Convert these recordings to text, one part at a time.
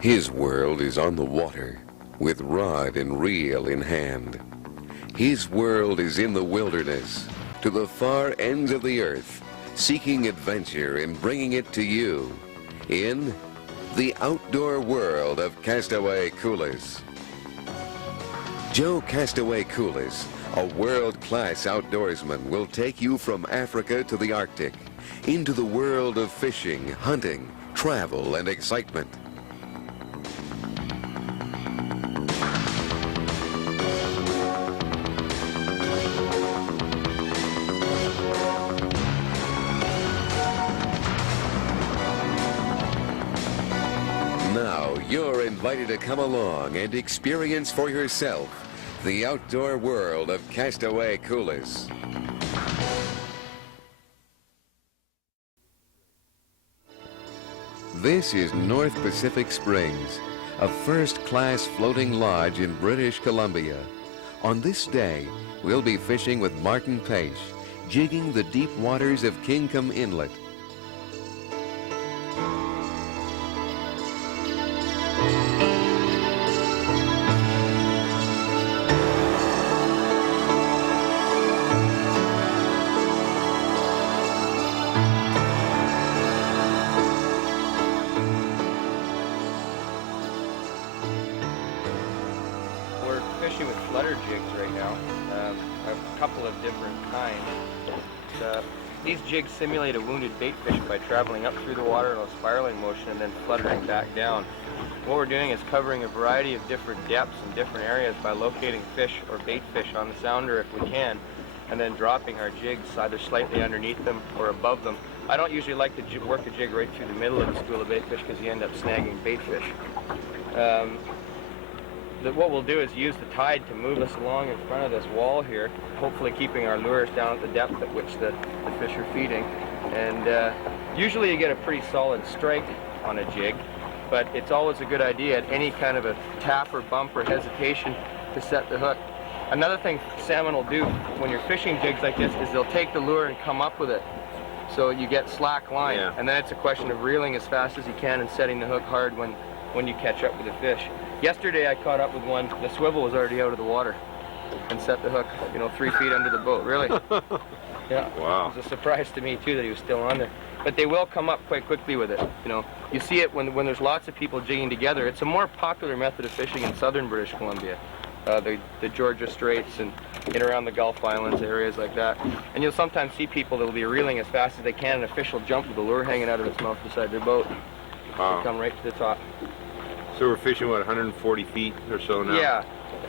His world is on the water, with rod and reel in hand. His world is in the wilderness, to the far ends of the earth, seeking adventure and bringing it to you in the outdoor world of Castaway Coolers. Joe Castaway Coolers, a world-class outdoorsman, will take you from Africa to the Arctic, into the world of fishing, hunting, travel, and excitement. Now you're invited to come along and experience for yourself the outdoor world of Castaway Coolers. This is North Pacific Springs, a first-class floating lodge in British Columbia. On this day, we'll be fishing with Martin Paish, jigging the deep waters of Kingcome Inlet. We're fishing with flutter jigs right now, a couple of different kinds. These jigs simulate a wounded bait fish by traveling up through the water in a spiraling motion and then fluttering back down. What we're doing is covering a variety of different depths and different areas by locating fish or bait fish on the sounder if we can, and then dropping our jigs either slightly underneath them or above them. I don't usually like to work a jig right through the middle of the school of bait fish because you end up snagging bait fish. What we'll do is use the tide to move us along in front of this wall here, hopefully keeping our lures down at the depth at which the fish are feeding. And usually you get a pretty solid strike on a jig, but it's always a good idea at any kind of a tap or bump or hesitation to set the hook. Another thing salmon will do when you're fishing jigs like this is they'll take the lure and come up with it. So you get slack line, Yeah. And then it's a question of reeling as fast as you can and setting the hook hard when you catch up with the fish. Yesterday I caught up with one, the swivel was already out of the water and set the hook, 3 feet under the boat, really. Yeah, Wow. It was a surprise to me too that he was still on there. But they will come up quite quickly with it, You see it when there's lots of people jigging together. It's a more popular method of fishing in southern British Columbia. The Georgia Straits and in around the Gulf Islands, areas like that. And you'll sometimes see people that will be reeling as fast as they can and a fish will jump with the lure hanging out of its mouth beside their boat. Wow. They come right to the top. So we're fishing, what, 140 feet or so now? Yeah,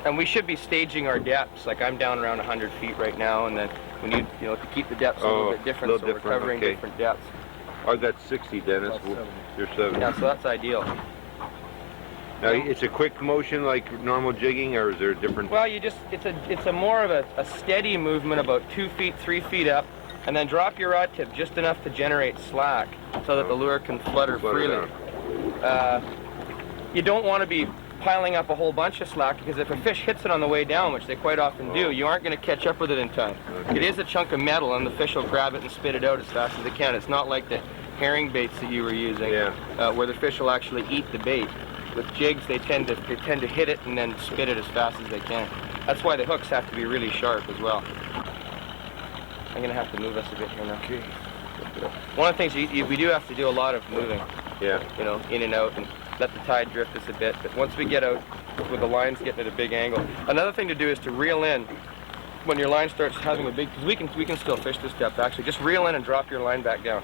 and we should be staging our depths. Like I'm down around 100 feet right now, and then we need, to keep the depths a little bit different, so we're covering okay. different depths. I've got 60, Dennis. You're 70. Yeah, so that's ideal. Now, it's a quick motion like normal jigging, or is there a different? Well, it's a more of a steady movement, about 2 feet, 3 feet up, and then drop your rod tip just enough to generate slack so that the lure can flutter freely. You don't want to be piling up a whole bunch of slack, because if a fish hits it on the way down, which they quite often do, you aren't going to catch up with it in time. Okay. It is a chunk of metal, and the fish will grab it and spit it out as fast as they can. It's not like the herring baits that you were using, where the fish will actually eat the bait. With jigs, they tend to hit it and then spit it as fast as they can. That's why the hooks have to be really sharp as well. I'm going to have to move us a bit here now. Okay. One of the things we do have to do a lot of moving. Yeah. In and out, and let the tide drift us a bit. But once we get out with the lines getting at a big angle, another thing to do is to reel in when your line starts having a big, because we can still fish this depth actually. Just reel in and drop your line back down,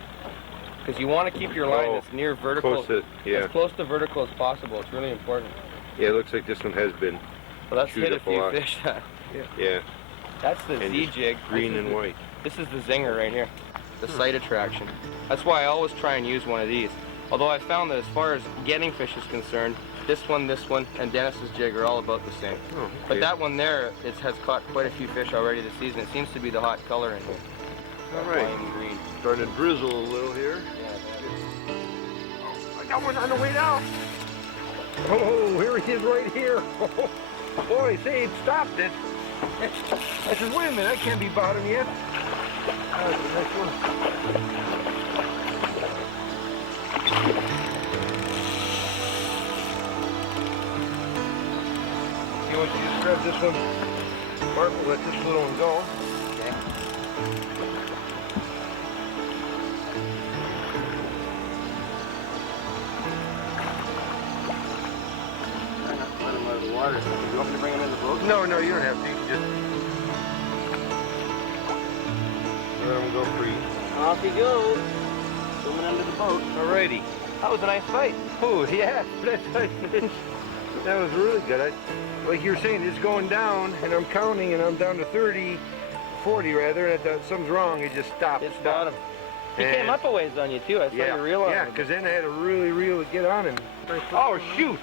because you want to keep your line as near vertical, as close to vertical as possible. It's really important. Yeah, it looks like this one has been. Well, that's hit a few fish. Yeah. That's the Z jig. Green and white. This is the zinger right here, the sight attraction. That's why I always try and use one of these. Although I found that as far as getting fish is concerned, this one, and Dennis's jig are all about the same. Oh, okay. But that one there has caught quite a few fish already this season. It seems to be the hot color in here. All right. Lime green. Starting to drizzle a little here. Yeah, I got one on the way down. Oh, here he is right here. Boy, say, it stopped it. I said, wait a minute, I can't be bottom yet. That's the next one. don't you just grab this one? Mark will let this little one go. Okay. Try not to let him out of the water. Do you want me to bring him in the boat? No, you don't have to. You can just let him go free. Off he goes. Swimming under the boat. Alrighty. That was a nice fight. Oh, yeah. That was really good. Like you were saying, it's going down, and I'm counting, and I'm down to 30, 40 rather, and I thought something's wrong. It just stopped. It's got him. He came up a ways on you, too. I saw you reel on him. Yeah, because then I had to really reel to get on him. Oh, shoot.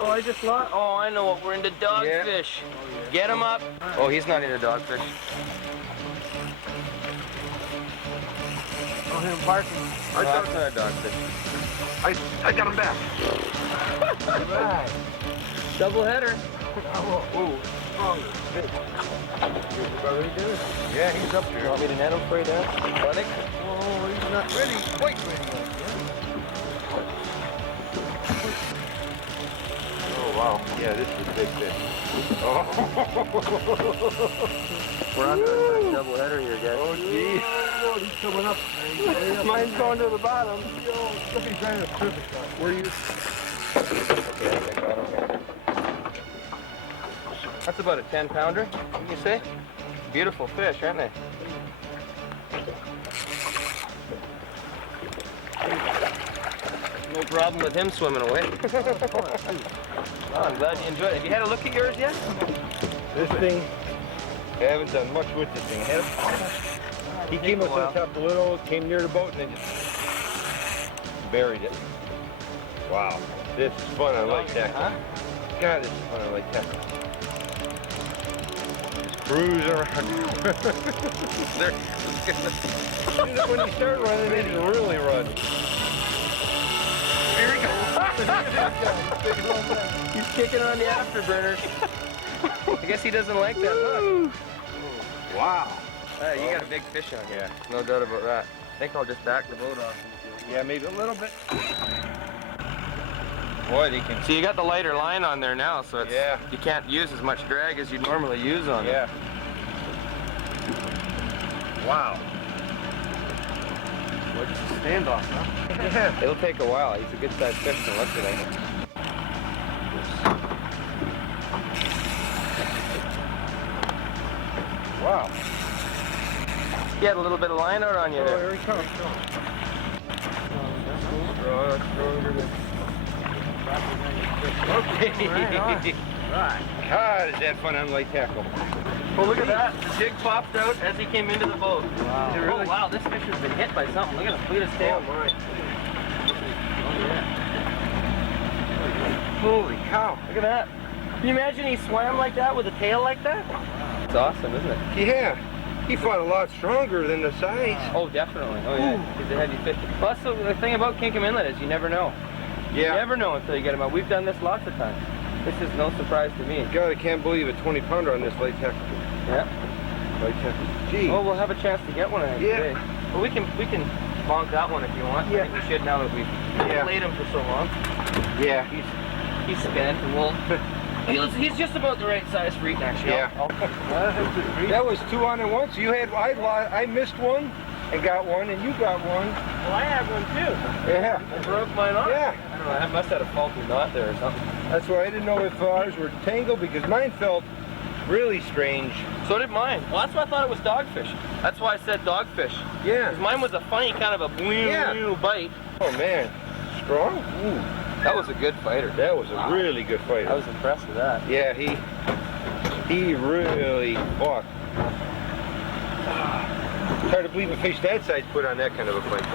Oh, I just lost. Oh, I know what. We're into dogfish. Yeah. Get him up. Oh, he's not into dogfish. Oh, him barking. Oh, that's not a dogfish. I got him back. Right. Double header. Oh, stronger. Big. Yeah, he's up there. You want me to net him for you there? Clinic? Oh, he's not ready. Quite ready. Oh, wow. Yeah, this is a big fish. Oh. We're on to a double header here, guys. Oh, gee. Oh, he's coming up. Mine's going to the bottom. Look, he's trying to perfect shot. Where are you? Okay, I got him here. That's about a 10-pounder, wouldn't you say? Beautiful fish, aren't they? No problem with him swimming away. Oh, I'm glad you enjoyed it. Have you had a look at yours yet? This thing, I haven't done much with this thing. He came up to the top a little, came near the boat, and then just buried it. Wow. This is fun. I like that. Huh? God, this is fun. I like that. Just cruise around. When you start running, then you really run. Here he goes. He's kicking on the afterburner. I guess he doesn't like that hook. Wow. You got a big fish on here. No doubt about that. I think I'll just back the boat off. Yeah, maybe a little bit. Boy, they can. So you got the lighter line on there now, so it's, you can't use as much drag as you normally use on it. Yeah. Wow. Well, just a standoff, huh? Yeah. It'll take a while. He's a good-sized fish to look at. Wow. You had a little bit of line out on you there. Here he comes. Okay. Right. God, is that fun on light tackle. Well, look at that. The jig popped out as he came into the boat. Wow. Oh, wow. This fish has been hit by something. Look at him. Look at his tail. Oh, my. Oh, yeah. Holy cow. Look at that. Can you imagine he swam like that with a tail like that? It's awesome, isn't it? Yeah. He fought a lot stronger than the size. Oh, definitely. Oh, yeah. He's a heavy fish. Plus, the thing about Kinkum Inlet is you never know. Yeah. You never know until you get him out. We've done this lots of times. This is no surprise to me. God, I can't believe a 20-pounder on this light tackle. Yeah. Light tackle. Gee. Oh, we'll have a chance to get one of these today. Well, we can bonk that one if you want. Yeah. I think we should now that we've played him for so long. Yeah. He's spent, and we'll. He's just about the right size for eating, actually. Yeah. That was 2 on at once. You had I missed one and got one, and you got one. Well, I had one too. Yeah. I broke mine off. Yeah. I don't know. I must have had a faulty knot there or something. That's why I didn't know if ours were tangled, because mine felt really strange. So did mine. Well, that's why I thought it was dogfish. That's why I said dogfish. Yeah. Because mine was a funny kind of a bite. Oh man, strong. Ooh. That was a good fighter. That was a really good fighter. I was impressed with that. Yeah, he really fought. Hard to believe a fish that size put on that kind of a fight.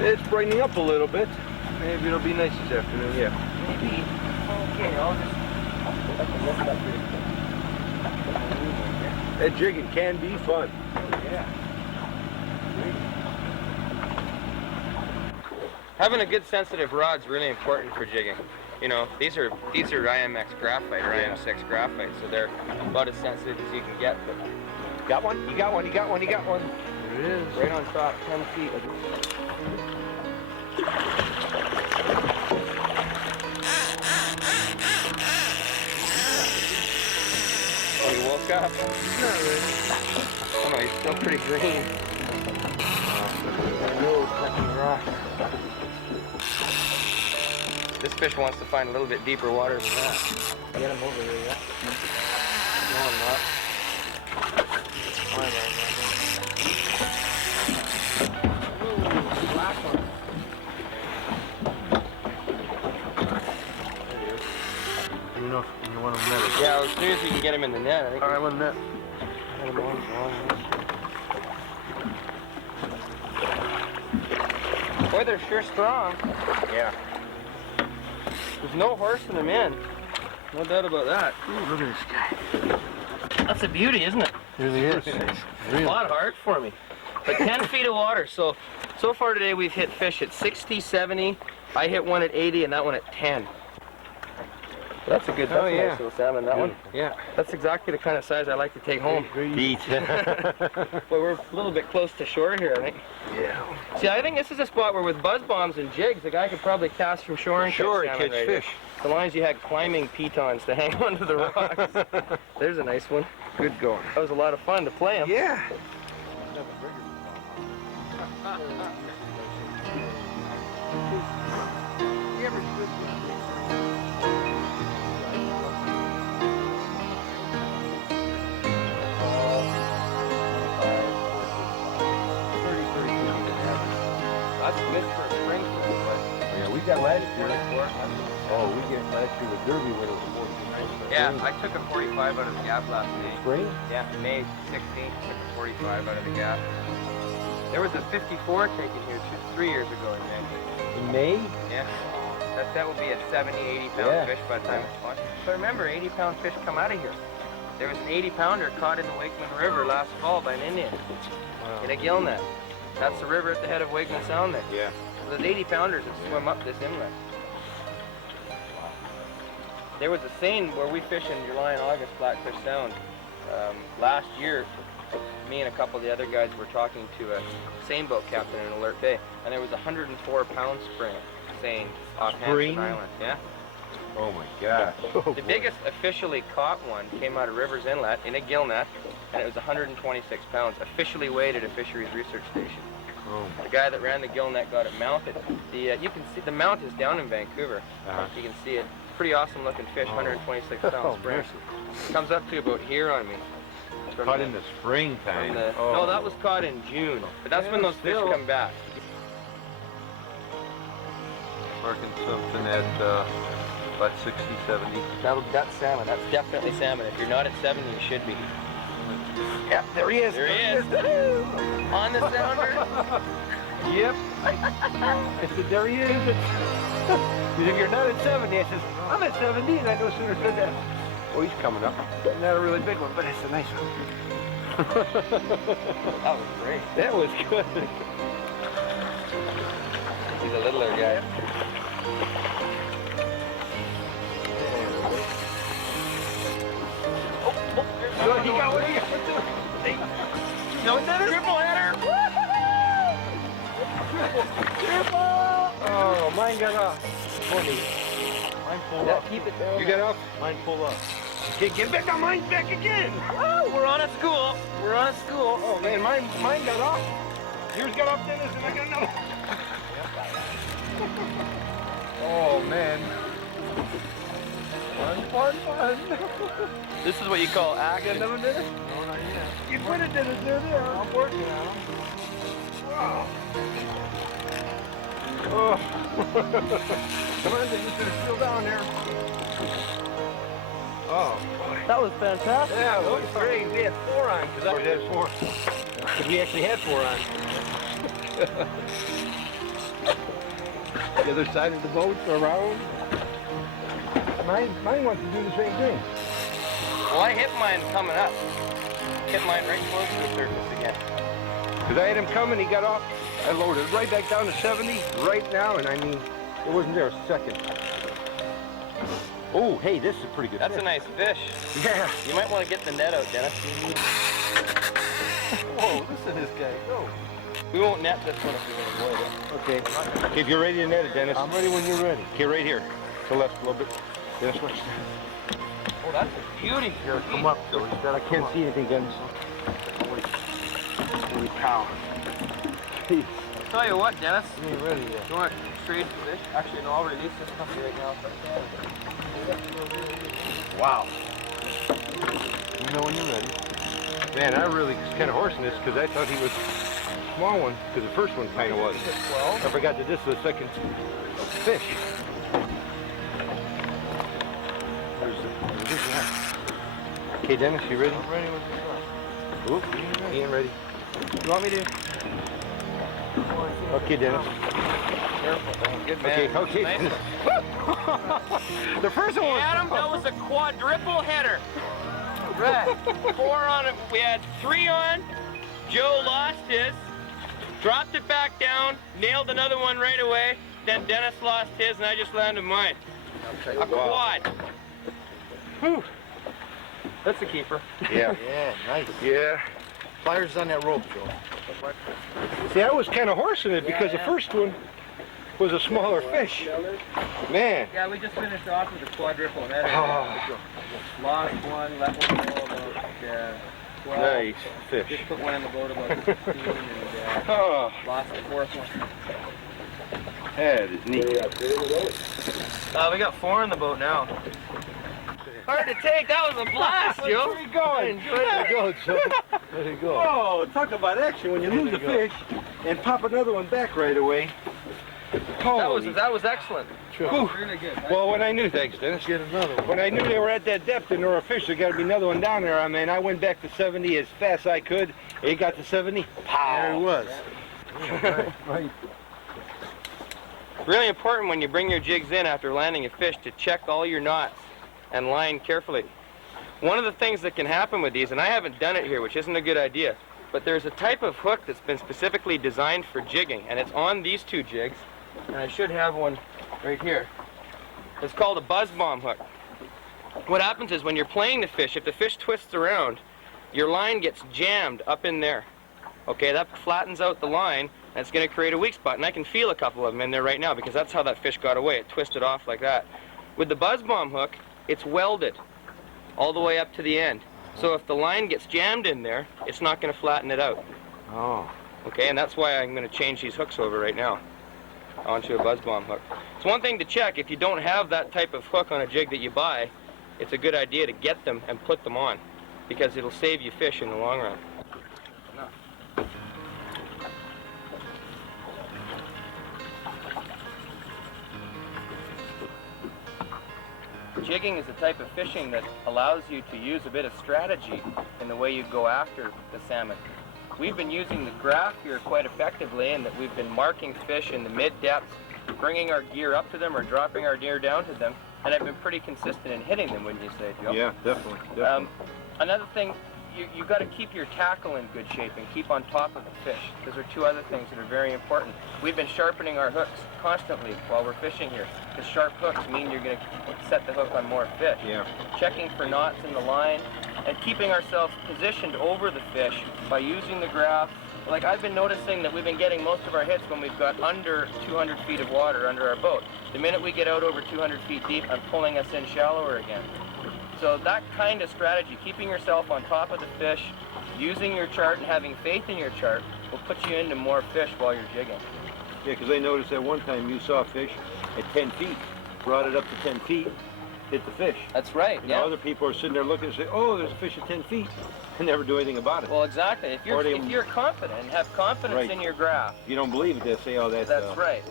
It's brightening up a little bit. Maybe it'll be nice this afternoon, yeah. Maybe. Okay, I'll just lift up here. That jigging can be fun. Yeah. Having a good sensitive rod's really important for jigging. You know, these are IMX graphite or IM6 graphite, so they're about as sensitive as you can get. But got one? You got one, you got one, you got one. There it is. Right on top, 10 feet. up. Oh no, he's still pretty green. No touching rock. This fish wants to find a little bit deeper water than that. Get him over here, yeah? No, I'm not. Ooh, black one. You know, you want him netted. Yeah, as soon as you can get him in the net, I think. All right, one net. Boy, they're sure strong. Yeah. There's no horsing them in. No doubt about that. Ooh, look at this guy. That's a beauty, isn't it? It really is. A lot hard for me. But 10 feet of water. So far today we've hit fish at 60, 70. I hit one at 80 and that one at 10. That's a good, that's a nice little salmon, that one. Yeah. That's exactly the kind of size I like to take home. Eat. Well, we're a little bit close to shore here, I think. Yeah. See, I think this is a spot where with buzz bombs and jigs, the guy could probably cast from shore and catch salmon right fish. here. So long as you had climbing pitons to hang onto the rocks. There's a nice one. Good going. That was a lot of fun to play him. Yeah. That's good for a spring fish, but Yeah, we got last year. Oh, we get last year with Derby when it was 49. yeah, I took a 45 out of the gap last May. Spring? Yeah, May 16th, took a 45 out of the gap. There was a 54 taken here 3 years ago in May. In May? Yeah. That would be a 70, 80 pound fish by the time it's fun. But remember, 80 pound fish come out of here. There was an 80 pounder caught in the Wakeman River last fall by an Indian in a gill net. That's the river at the head of Wakeman Sound there. Yeah. There's 80 pounders that swim up this inlet. There was a seine where we fish in July and August, Blackfish Sound. Last year, me and a couple of the other guys were talking to a seine boat captain in Alert Bay, and there was a 104-pound spring seine off Hanson Island. Yeah. Oh my gosh. The biggest officially caught one came out of Rivers Inlet in a gill net, and it was 126 pounds, officially weighed at a fisheries research station. Oh. The guy that ran the gill net got it mounted. You can see the mount is down in Vancouver. You can see it. Pretty awesome looking fish, 126 pound spring. Comes up to about here on me. Caught in the springtime. No, that was caught in June, but that's when those fish come back. Marking something at about 60, 70. That's salmon. That's definitely salmon. If you're not at 70, you should be. Yep, there he is. There he is. On the sounder. Yep. I said, there he is. If you're not at 70, I says, I'm at 70, and I no sooner said that. Oh, he's coming up. Not a really big one, but it's a nice one. That was great. That was good. He's a littler guy. Oh, he got one. He got one too. No, Dennis. Triple header. Triple. Oh, mine got off. Funny. Mine pulled up. Keep it down. You got off? Mine pulled up. Okay, get back on. Mine's back again. Oh, we're on a school. We're on a school. Oh man, mine got off. Yours got off, Dennis, and I got another. Oh man. Fun. This is what you call action. Another Dennis? No, not yet. You put it, Dennis. There. I'm working on them. Wow. Oh. Come on, Dennis. They're still down there. Oh, boy. That was fantastic. Yeah, that was great. We had 4 on. Because we had 4. Because we actually had 4 on. The other side of the boat around. Mine wants to do the same thing. Well, I hit mine coming up. Hit mine right close to the surface again. Because I had him coming, he got off. I lowered it right back down to 70 right now, and I mean, it wasn't there a second. Oh, hey, this is a pretty good That's fish. a nice fish. Yeah. You might want to get the net out, Dennis. Whoa, listen to this guy. Go. We won't net this one if we want to avoid it. Okay. If you're ready to net it, Dennis. I'm ready when you're ready. Okay, right here. To the left a little bit. Dennis, watch that. Oh, that's a beauty. Here, come up. So he's got. I can't see anything, Dennis. Holy cow. Jeez. Tell you what, Dennis. He ain't ready yet. You want to trade fish? Actually, no, I'll release this puppy right now. Wow. You know when you're ready. Man, I really was kind of horsing this because I thought he was a small one, because the first one kind of was. I forgot that this was the second fish. There's this one. Okay, Dennis, you ready? I'm ready with this one. Oop, he ain't ready. You want me to? Okay, Dennis. Careful. Good man. Okay. Nice. The first one was... Adam, that was a quadruple header. Right. 4 on it. We had 3 on. Joe lost his. Dropped it back down. Nailed another one right away. Then Dennis lost his, and I just landed mine. A quad. Whew. That's a keeper. Yeah. Yeah, nice. Yeah. Pliers on that rope, Joe. See, I was kind of horsing it because the first one was a smaller fish. Man. Yeah, we just finished off with a quadruple header. Oh. Lost one, let one go about 12. Nice fish. Just put one in the boat about 15 and Oh, lost the 4th one. that is neat. We got 4 in the boat now. Hard to take. That was a blast, Joe. Where you going? There you go, Joe. There you go. Oh, talk about action when you lose a fish and pop another one back right away. Holy. That was excellent. Whew. Really good. Well, when I knew, thanks, Dennis. Get another one. When I knew they were at that depth and there were fish, there got to be another one down there. I mean, I went back to 70 as fast as I could. It got to 70. Pow. There he was. Right. Really important when you bring your jigs in after landing a fish to check all your knots and line carefully. One of the things that can happen with these, and I haven't done it here, which isn't a good idea, but there's a type of hook that's been specifically designed for jigging, and it's on these 2 jigs, and I should have one right here. It's called a buzz bomb hook. What happens is when you're playing the fish, if the fish twists around, your line gets jammed up in there. Okay, that flattens out the line, and it's going to create a weak spot, and I can feel a couple of them in there right now because that's how that fish got away. It twisted off like that. With the buzz bomb hook, it's welded all the way up to the end. So if the line gets jammed in there, it's not going to flatten it out. Oh. Okay, and that's why I'm going to change these hooks over right now onto a buzz bomb hook. It's one thing to check. If you don't have that type of hook on a jig that you buy, it's a good idea to get them and put them on because it'll save you fish in the long run. Jigging is a type of fishing that allows you to use a bit of strategy in the way you go after the salmon. We've been using the graph here quite effectively in that we've been marking fish in the mid-depths, bringing our gear up to them or dropping our gear down to them, and I've been pretty consistent in hitting them, wouldn't you say, Joe? Yeah, definitely. Another thing, you've got to keep your tackle in good shape and keep on top of the fish. Those are 2 other things that are very important. We've been sharpening our hooks constantly while we're fishing here. Because sharp hooks mean you're going to set the hook on more fish. Yeah. Checking for knots in the line and keeping ourselves positioned over the fish by using the graph. Like I've been noticing that we've been getting most of our hits when we've got under 200 feet of water under our boat. The minute we get out over 200 feet deep, I'm pulling us in shallower again. So that kind of strategy, keeping yourself on top of the fish, using your chart and having faith in your chart will put you into more fish while you're jigging. Yeah, because I noticed that one time you saw a fish at 10 feet, brought it up to 10 feet, hit the fish. That's right, And other people are sitting there looking and say, oh, there's a fish at 10 feet, and never do anything about it. Well, exactly. If you're confident and have confidence in your graph. If you don't believe it, they'll say, oh, that's right.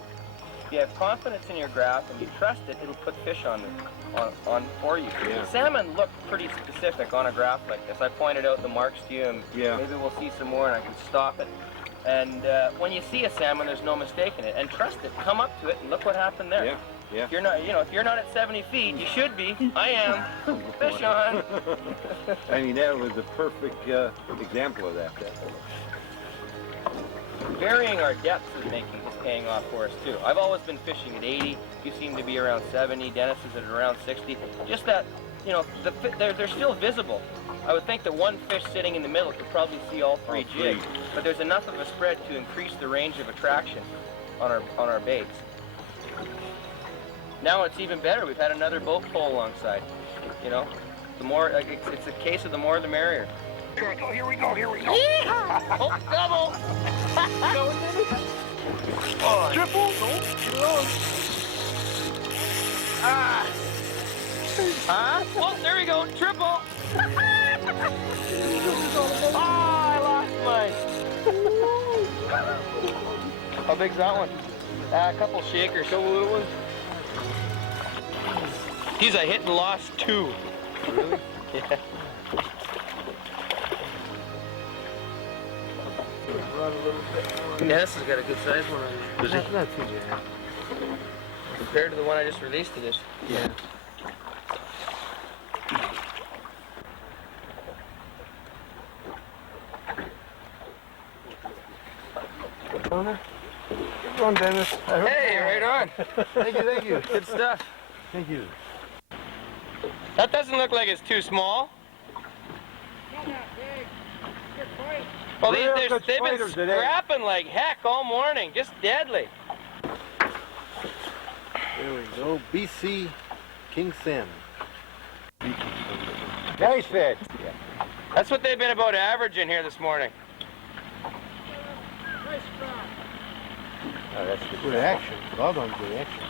If you have confidence in your graph and you trust it, it'll put fish on for you. Yeah. Salmon look pretty specific on a graph like this. I pointed out the marks to you, and maybe we'll see some more, and I can stop it. And when you see a salmon, there's no mistaking it. And trust it. Come up to it, and look what happened there. Yeah. Yeah. If you're not, if you're not at 70 feet, you should be. I am. Fish on. I mean, that was a perfect example of that. Varying our depths is paying off for us too. I've always been fishing at 80. You seem to be around 70. Dennis is at around 60. Just that, they're still visible. I would think that one fish sitting in the middle could probably see all three jigs, but there's enough of a spread to increase the range of attraction on our baits. Now it's even better. We've had another boat pull alongside. The more, like, it's a case of the more the merrier. Here we go, here we go, here we go. Oh, double! Oh, triple. Ah! Huh? Oh, there we go, triple! Oh, I lost mine. How big's that one? A couple shakers. Couple little ones. Geez, I hit and lost 2. Really? Yeah. Run a little bit. Yeah, this has got a good size one on there. That's not too bad. Compared to the one I just released to this. Yeah. Good run, Dennis. Hey, right on. Thank you, thank you. Good stuff. Thank you. That doesn't look like it's too small. Well, Real they've good been spiders today. scrapping like heck all morning. Just deadly. There we go. BC King Salmon. Nice fish. That's what they've been about averaging here this morning. Oh, that's Good action. Doggone good action.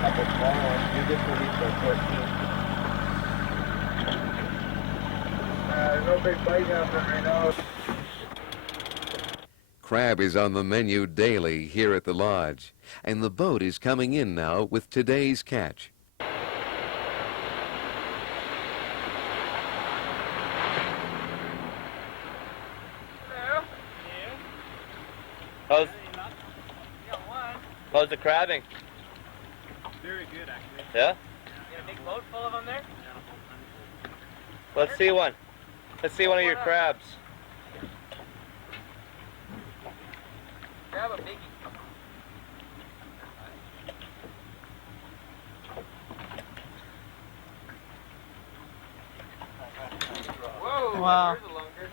Couple small ones. You get to reach that 14. No big bite happening right now. Crab is on the menu daily here at the lodge, and the boat is coming in now with today's catch. How's the crabbing? Very good, actually. Yeah? You got a big boat full of them there? Let's see one. Let's see one of your crabs. Grab a biggie. Whoa! Wow. There's a lunker.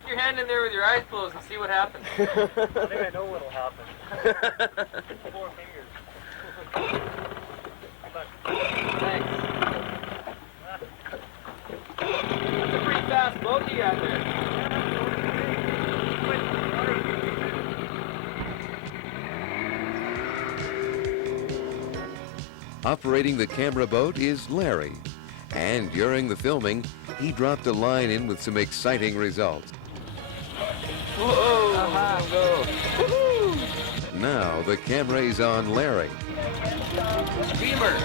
Put your hand in there with your eyes closed and see what happens. I think I know what'll happen. 4 fingers. Thanks. That's a pretty fast boat you got there. Operating the camera boat is Larry, and during the filming, he dropped a line in with some exciting results. Whoa! Go. Now the camera is on Larry. Steamer.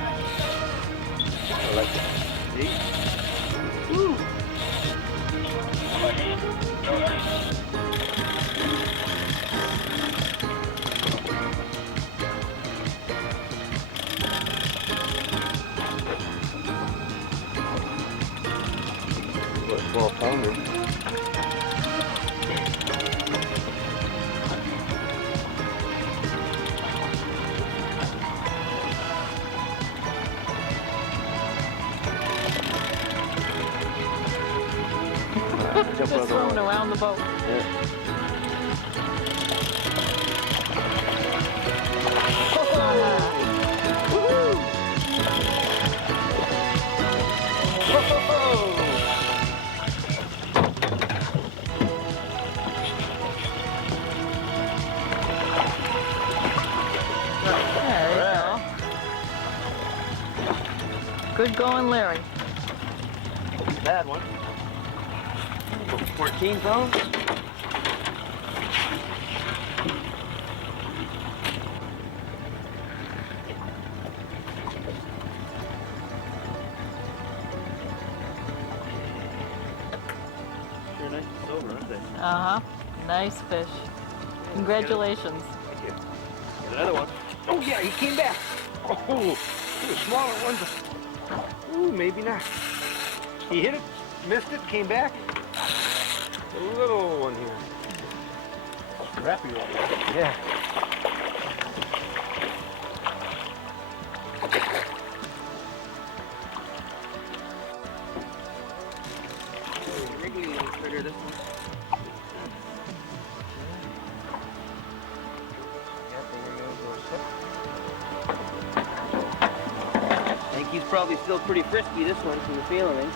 What, 12 pounder? Just swimming around the boat. There you go. Good going, Larry. Bad one. 14 pounds? Sure nice and sober, aren't they? Uh-huh. Nice fish. Congratulations. Thank you. Get another one. Oh yeah, he came back. Oh, the smaller ones. Ooh, maybe not. He hit it, missed it, came back. A little one here. Scrappy one. Yeah. probably still pretty frisky, this one, from the feeling.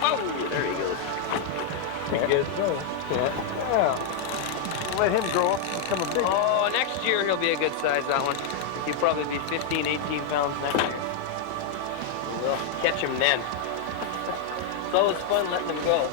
Oh, there he goes. Pretty good, so. Yeah. Let him grow up and become a big one. Oh, next year he'll be a good size, that one. He'll probably be 15, 18 pounds next year. We'll catch him then. It's always fun letting him go.